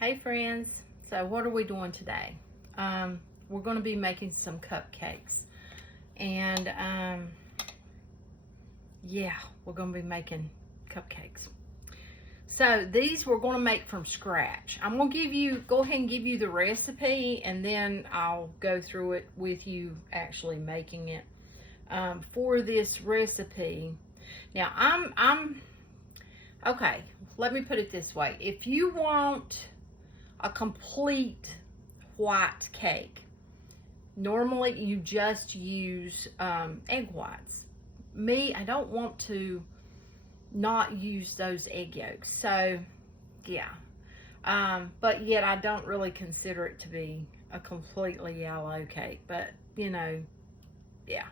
Hey friends, so what are we doing today? We're going to be making some cupcakes, and yeah, we're going to be making cupcakes. So these we're going to make from scratch. I'm going to go ahead and give you the recipe, and then I'll go through it with you actually making it. For this recipe, now okay, let me put it this way. If you want a complete white cake, normally you just use egg whites. Me, I don't want to not use those egg yolks, so yeah, but yet I don't really consider it to be a completely yellow cake, but you know, yeah.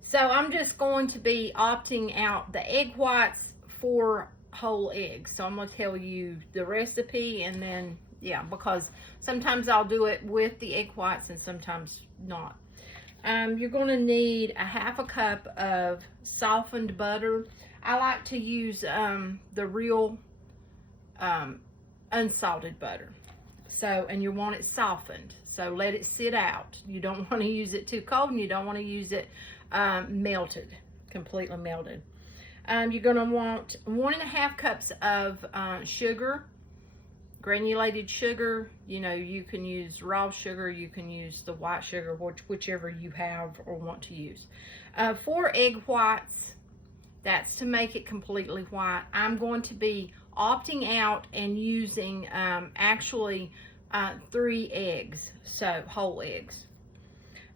So I'm just going to be opting out the egg whites for whole eggs. So I'm going to tell you the recipe, and then yeah, because sometimes I'll do it with the egg whites and sometimes not. You're going to need a half a cup of softened butter. I like to use the real unsalted butter. So, and you want it softened. So let it sit out. You don't want to use it too cold, and you don't want to use it melted, completely melted. You're going to want 1.5 cups of sugar, granulated sugar. You know, you can use raw sugar, you can use the white sugar, whichever you have or want to use. 4 egg whites, that's to make it completely white. I'm going to be opting out and using actually 3 eggs, so whole eggs.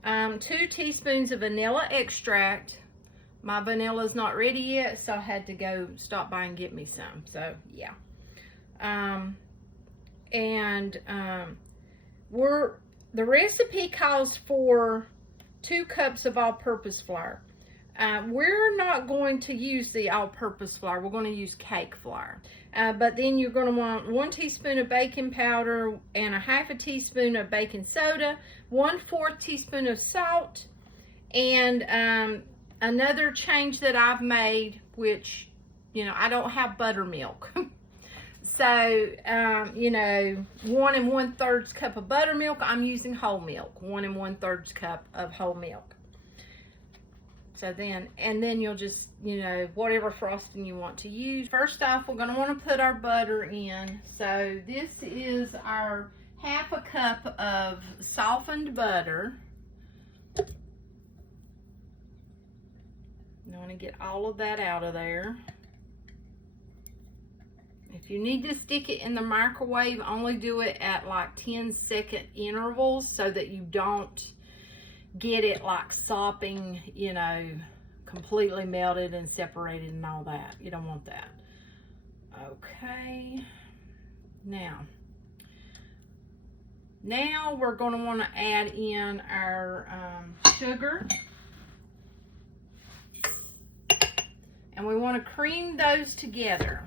2 teaspoons of vanilla extract. My vanilla's not ready yet, so I had to go stop by and get me some. So yeah. The recipe calls for 2 cups of all-purpose flour. We're not going to use the all-purpose flour. We're going to use cake flour. But then you're going to want 1 teaspoon of baking powder and 1/2 teaspoon of baking soda, 1/4 teaspoon of salt, and another change that I've made, which, you know, I don't have buttermilk. So, you know, 1 1/3 cup of buttermilk. I'm using whole milk, 1 1/3 cup of whole milk. So then, and then you'll just, you know, whatever frosting you want to use. First off, we're going to want to put our butter in. So this is our 1/2 cup of softened butter. I want to get all of that out of there. If you need to stick it in the microwave, only do it at like 10-second intervals so that you don't get it like sopping, you know, completely melted and separated and all that. You don't want that. Okay. Now we're going to want to add in our sugar. And we want to cream those together.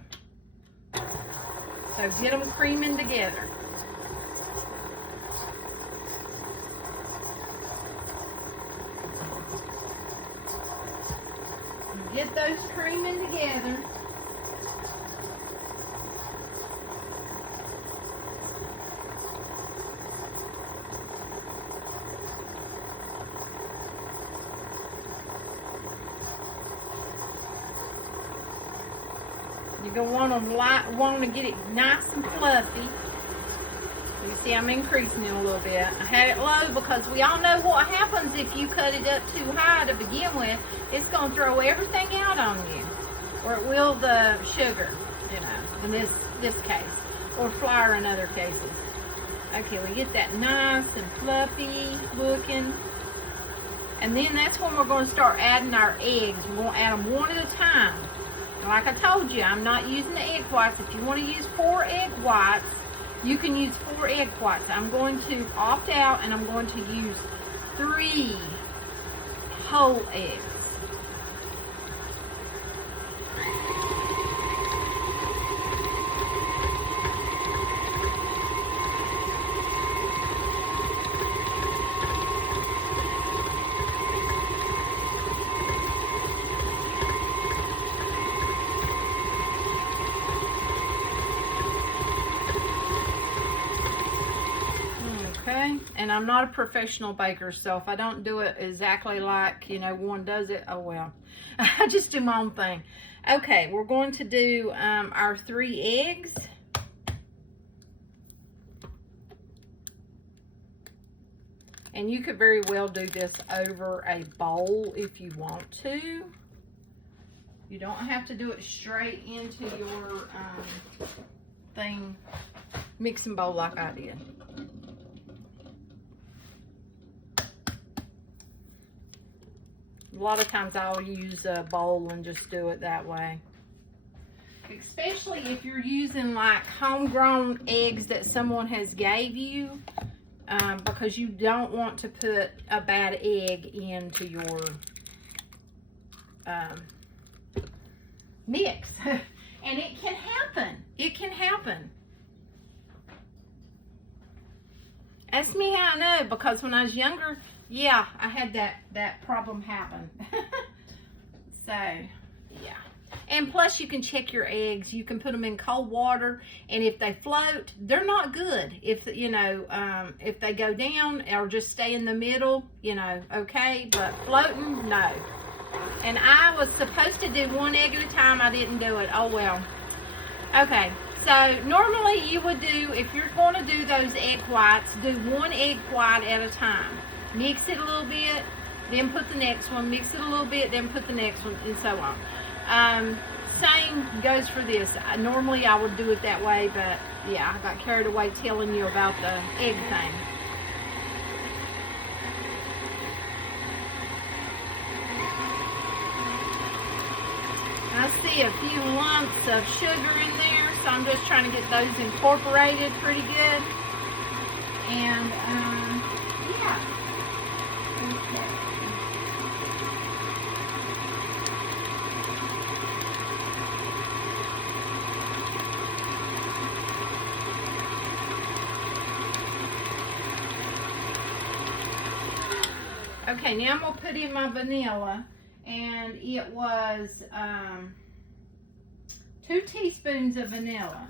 So get them creaming together. Get those creaming together. You're going to want to get it nice and fluffy. You see I'm increasing it a little bit. I had it low because we all know what happens if you cut it up too high to begin with. It's going to throw everything out on you. Or it will the sugar, you know, in this case. Or flour in other cases. Okay, we get that nice and fluffy looking. And then that's when we're going to start adding our eggs. We're going to add them one at a time. Like I told you, I'm not using the egg whites. If you want to use 4 egg whites, you can use 4 egg whites. I'm going to opt out, and I'm going to use 3 whole eggs. okay? And I'm not a professional baker, so if I don't do it exactly like, you know, one does it, oh well. I just do my own thing. Okay, we're going to do our 3 eggs. And you could very well do this over a bowl if you want to. You don't have to do it straight into your mixing bowl like I did. A lot of times I'll use a bowl and just do it that way. Especially if you're using like homegrown eggs that someone has gave you, because you don't want to put a bad egg into your mix. And it can happen. It can happen. Ask me how I know, because when I was younger, yeah, I had that problem happen. So, yeah. And plus, you can check your eggs. You can put them in cold water, and if they float, they're not good. If, you know, if they go down or just stay in the middle, you know, okay. But floating, no. And I was supposed to do 1 egg at a time. I didn't do it. Oh, well. Okay. So, normally you would do, if you're going to do those egg whites, do 1 egg white at a time. Mix it a little bit, then put the next one. Mix it a little bit, then put the next one, and so on. Same goes for this. Normally I would do it that way, but yeah, I got carried away telling you about the egg thing. I see a few lumps of sugar in there, so I'm just trying to get those incorporated pretty good. And yeah. Okay, now I'm going to put in my vanilla, and it was 2 teaspoons of vanilla.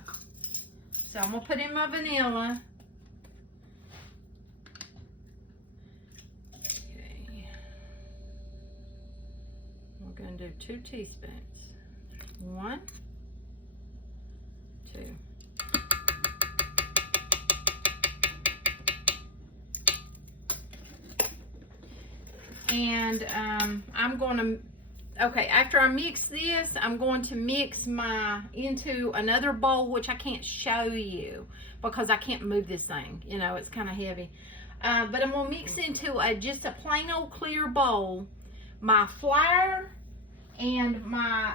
So I'm going to put in my vanilla. Okay. We're going to do 2 teaspoons. 1, 2. And I'm going to, okay, after I mix this, I'm going to mix into another bowl, which I can't show you because I can't move this thing. You know, it's kind of heavy. But I'm going to mix into just a plain old clear bowl my flour and my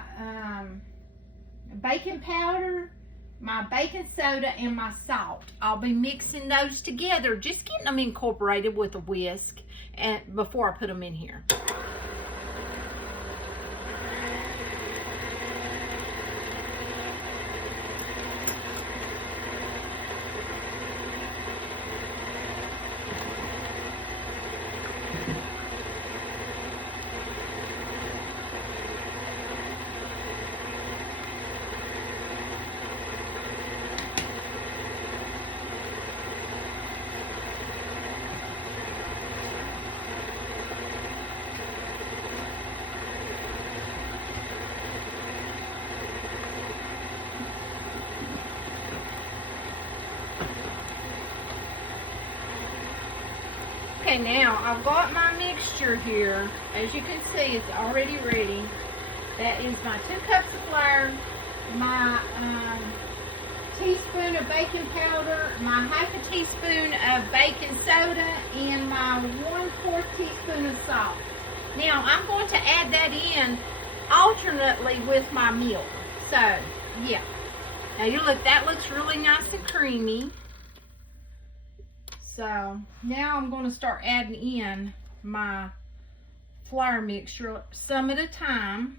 baking powder, my baking soda, and my salt. I'll be mixing those together, just getting them incorporated with a whisk and before I put them in here. Okay, now I've got my mixture here. As you can see, it's already ready. That is my 2 cups of flour, my teaspoon of baking powder, my half a teaspoon of baking soda, and my 1/4 teaspoon of salt. Now I'm going to add that in alternately with my milk. So yeah. Now you look, that looks really nice and creamy. So now I'm going to start adding in my flour mixture, some at a time.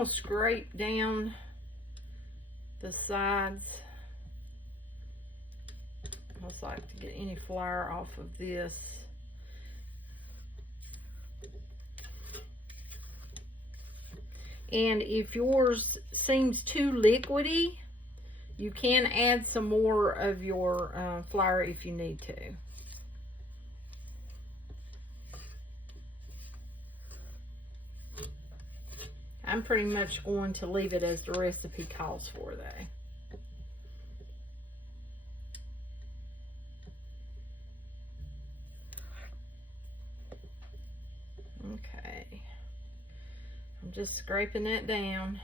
gonna scrape down the sides. I just like to get any flour off of this. And if yours seems too liquidy, you can add some more of your flour if you need to. I'm pretty much going to leave it as the recipe calls for, though. Okay. I'm just scraping that down.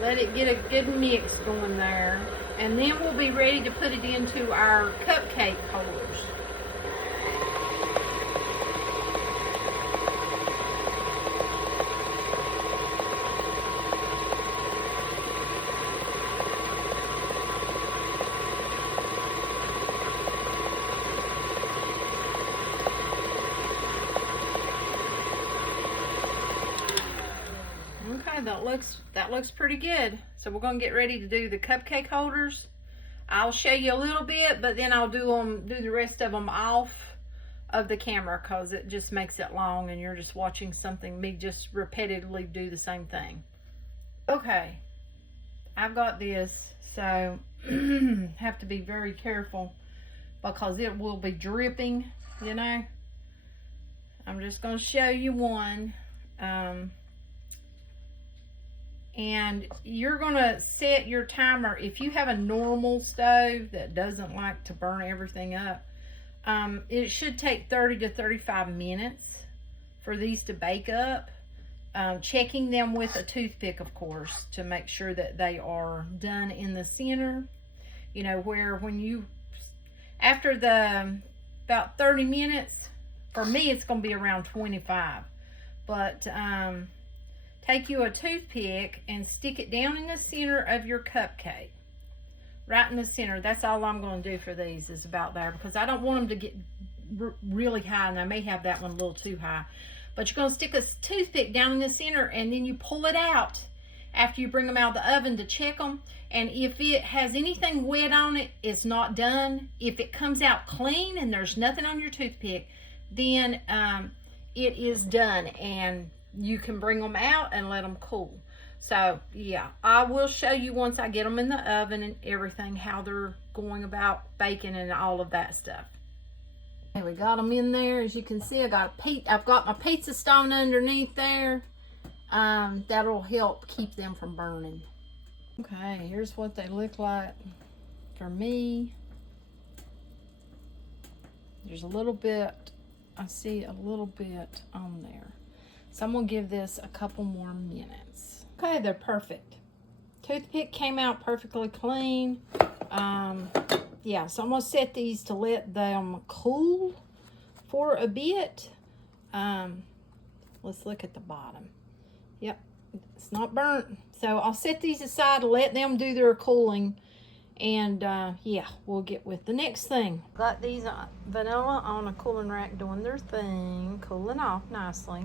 Let it get a good mix going there. And then we'll be ready to put it into our cupcake holders. Okay, that looks pretty good. So we're gonna get ready to do the cupcake holders. I'll show you a little bit, but then I'll do the rest of them off of the camera, because it just makes it long and you're just watching me just repetitively do the same thing. Okay, I've got this, so have to be very careful because it will be dripping, you know. I'm just going to show you one. And you're going to set your timer. If you have a normal stove that doesn't like to burn everything up, it should take 30 to 35 minutes for these to bake up. Checking them with a toothpick, of course, to make sure that they are done in the center. You know, where when you, after about 30 minutes, for me it's going to be around 25. But take you a toothpick and stick it down in the center of your cupcake. Right in the center. That's all I'm going to do for these, is about there, because I don't want them to get really high, and I may have that one a little too high. But you're going to stick a toothpick down in the center, and then you pull it out after you bring them out of the oven to check them. And if it has anything wet on it, it's not done. If it comes out clean and there's nothing on your toothpick, then it is done, and you can bring them out and let them cool. So yeah, I will show you once I get them in the oven and everything, how they're going about baking and all of that stuff. Okay, we got them in there. As you can see, I've got my pizza stone underneath there. That'll help keep them from burning. Okay, here's what they look like for me. There's a little bit, I see a little bit on there. So I'm gonna give this a couple more minutes. Okay, they're perfect. Toothpick came out perfectly clean. Yeah, so I'm gonna set these to let them cool for a bit. Let's look at the bottom. Yep, it's not burnt. So I'll set these aside to let them do their cooling. And yeah, we'll get with the next thing. Got these vanilla on a cooling rack doing their thing, cooling off nicely.